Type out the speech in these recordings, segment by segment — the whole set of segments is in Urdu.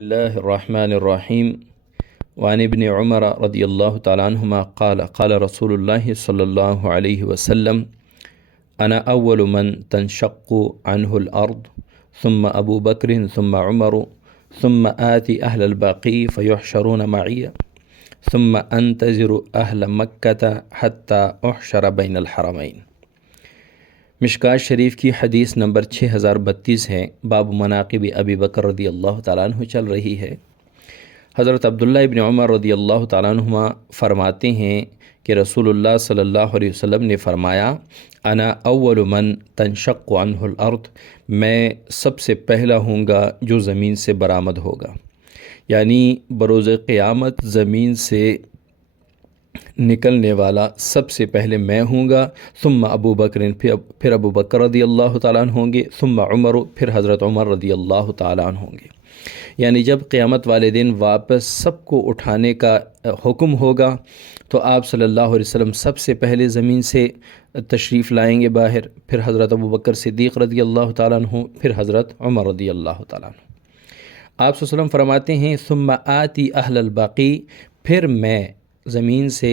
الله الرحمن الرحيم وعن ابن عمر رضي الله تعالى عنهما قال رسول الله صلى الله عليه وسلم أنا أول من تنشق عنه الأرض ثم أبو بكر ثم عمر ثم آتي أهل البقيع فيحشرون معي ثم أنتظر أهل مكة حتى أحشر بين الحرمين۔ مشکات شریف کی حدیث نمبر 6032 ہے، باب مناقب ابی بکر رضی اللہ تعالیٰ عنہ چل رہی ہے۔ حضرت عبداللہ ابن عمر رضی اللہ تعالیٰ عنہما فرماتے ہیں کہ رسول اللہ صلی اللہ علیہ وسلم نے فرمایا، انا اول من تنشق عنہ الارض، میں سب سے پہلا ہوں گا جو زمین سے برآمد ہوگا، یعنی بروز قیامت زمین سے نکلنے والا سب سے پہلے میں ہوں گا، ثم ابو بکر، پھر ابو بکر رضی اللہ تعالیٰ عنہ ہوں گے، ثم عمر، پھر حضرت عمر رضی اللہ تعالیٰ عنہ ہوں گے۔ یعنی جب قیامت والے دن واپس سب کو اٹھانے کا حکم ہوگا تو آپ صلی اللہ علیہ وسلم سب سے پہلے زمین سے تشریف لائیں گے باہر، پھر حضرت ابو بکر صدیق رضی اللہ تعالیٰ عنہ، پھر حضرت عمر رضی اللہ تعالیٰ عنہ۔ آپ صلی اللہ علیہ وسلم فرماتے ہیں ثم آتی اہل البقیع، پھر میں زمین سے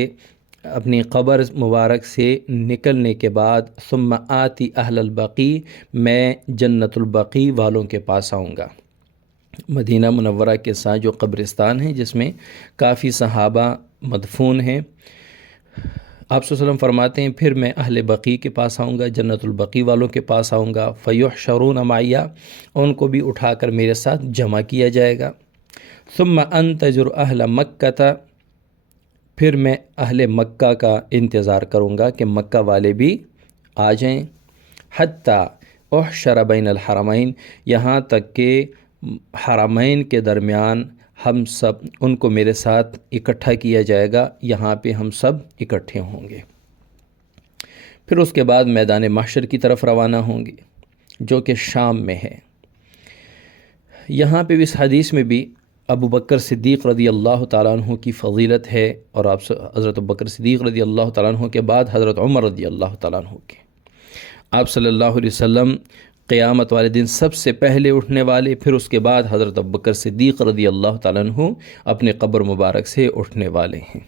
اپنی قبر مبارک سے نکلنے کے بعد ثم آتی اہل البقیع، میں جنت البقیع والوں کے پاس آؤں گا، مدینہ منورہ کے ساتھ جو قبرستان ہے جس میں کافی صحابہ مدفون ہیں۔ آپ صلی اللہ علیہ وسلم فرماتے ہیں پھر میں اہل بقیع کے پاس آؤں گا، جنت البقیع والوں کے پاس آؤں گا، فیحشرون معی، ان کو بھی اٹھا کر میرے ساتھ جمع کیا جائے گا۔ ثم انتظر اہل مکہ، پھر میں اہل مکہ کا انتظار کروں گا کہ مکہ والے بھی آ جائیں، حتیٰ احشر بین الحرمین، یہاں تک کہ حرمین کے درمیان ہم سب ان کو میرے ساتھ اکٹھا کیا جائے گا، یہاں پہ ہم سب اکٹھے ہوں گے۔ پھر اس کے بعد میدان محشر کی طرف روانہ ہوں گے جو کہ شام میں ہے۔ یہاں پہ اس حدیث میں بھی ابو بکر صدیق رضی اللہ تعالیٰ عنہ کی فضیلت ہے، اور آپ حضرت ابو بکر صدیق رضی اللہ تعالیٰ عنہ کے بعد حضرت عمر رضی اللہ تعالیٰ عنہ کے۔ آپ صلی اللہ علیہ وسلم قیامت والے دن سب سے پہلے اٹھنے والے، پھر اس کے بعد حضرت ابو بکر صدیق رضی اللہ تعالیٰ عنہ اپنے قبر مبارک سے اٹھنے والے ہیں۔